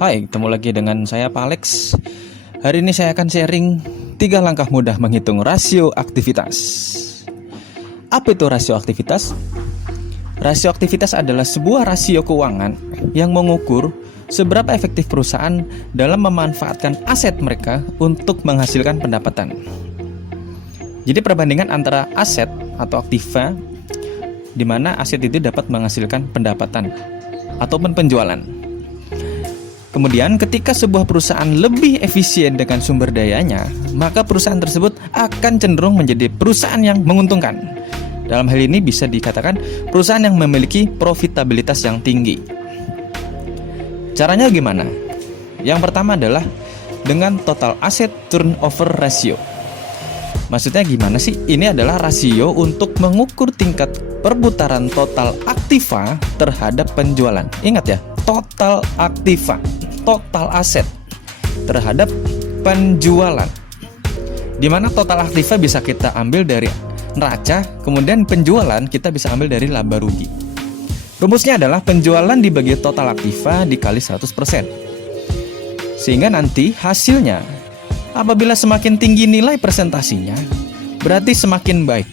Hai, ketemu lagi dengan saya Pak Alex. Hari ini saya akan sharing 3 langkah mudah menghitung rasio aktivitas. Apa itu rasio aktivitas? Rasio aktivitas adalah sebuah rasio keuangan yang mengukur seberapa efektif perusahaan dalam memanfaatkan aset mereka untuk menghasilkan pendapatan. Jadi perbandingan antara aset atau aktiva di mana aset itu dapat menghasilkan pendapatan ataupun penjualan. Kemudian ketika sebuah perusahaan lebih efisien dengan sumber dayanya, maka perusahaan tersebut akan cenderung menjadi perusahaan yang menguntungkan. Dalam hal ini bisa dikatakan perusahaan yang memiliki profitabilitas yang tinggi. Caranya gimana? Yang pertama adalah dengan total asset turnover ratio. Maksudnya gimana sih? Ini adalah rasio untuk mengukur tingkat perputaran total aktiva terhadap penjualan. Ingat ya, total aktiva, total aset terhadap penjualan. Dimana total aktiva bisa kita ambil dari neraca, kemudian penjualan kita bisa ambil dari laba rugi. Rumusnya adalah penjualan dibagi total aktiva dikali 100%. Sehingga nanti hasilnya apabila semakin tinggi nilai presentasinya, berarti semakin baik.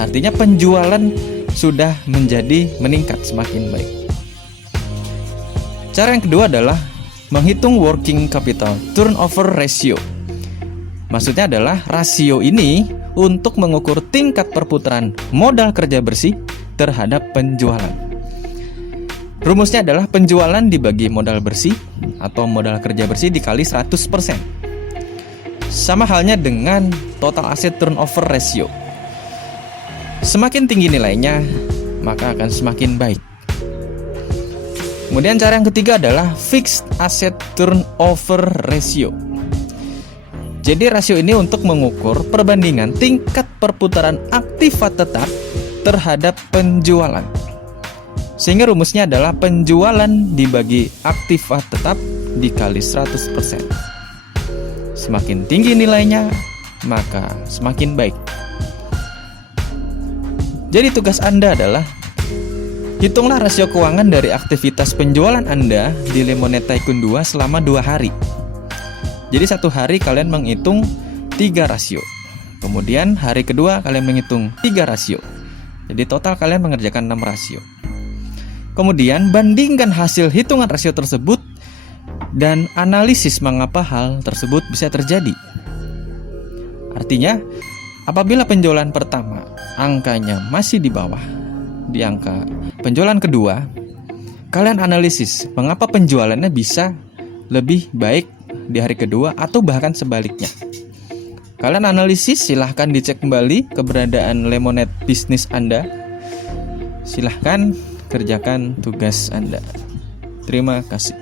Artinya penjualan sudah menjadi meningkat semakin baik. Cara yang kedua adalah menghitung working capital turnover ratio. Maksudnya adalah rasio ini untuk mengukur tingkat perputaran modal kerja bersih terhadap penjualan. Rumusnya adalah penjualan dibagi modal bersih atau modal kerja bersih dikali 100%. Sama halnya dengan total asset turnover ratio. Semakin tinggi nilainya, maka akan semakin baik. Kemudian cara yang ketiga adalah fixed asset turnover ratio. Jadi rasio ini untuk mengukur perbandingan tingkat perputaran aktiva tetap terhadap penjualan. Sehingga rumusnya adalah penjualan dibagi aktiva tetap dikali 100%. Semakin tinggi nilainya, maka semakin baik. Jadi tugas Anda adalah hitunglah rasio keuangan dari aktivitas penjualan Anda di Lemonade Tycoon 2 selama 2 hari. Jadi satu hari kalian menghitung 3 rasio. Kemudian hari kedua kalian menghitung 3 rasio. Jadi total kalian mengerjakan 6 rasio. Kemudian bandingkan hasil hitungan rasio tersebut dan analisis mengapa hal tersebut bisa terjadi. Artinya, apabila penjualan pertama angkanya masih di bawah di angka penjualan kedua, kalian analisis mengapa penjualannya bisa lebih baik di hari kedua atau bahkan sebaliknya. Kalian analisis, silahkan dicek kembali keberadaan Lemonade bisnis Anda. Silahkan kerjakan tugas Anda. Terima kasih.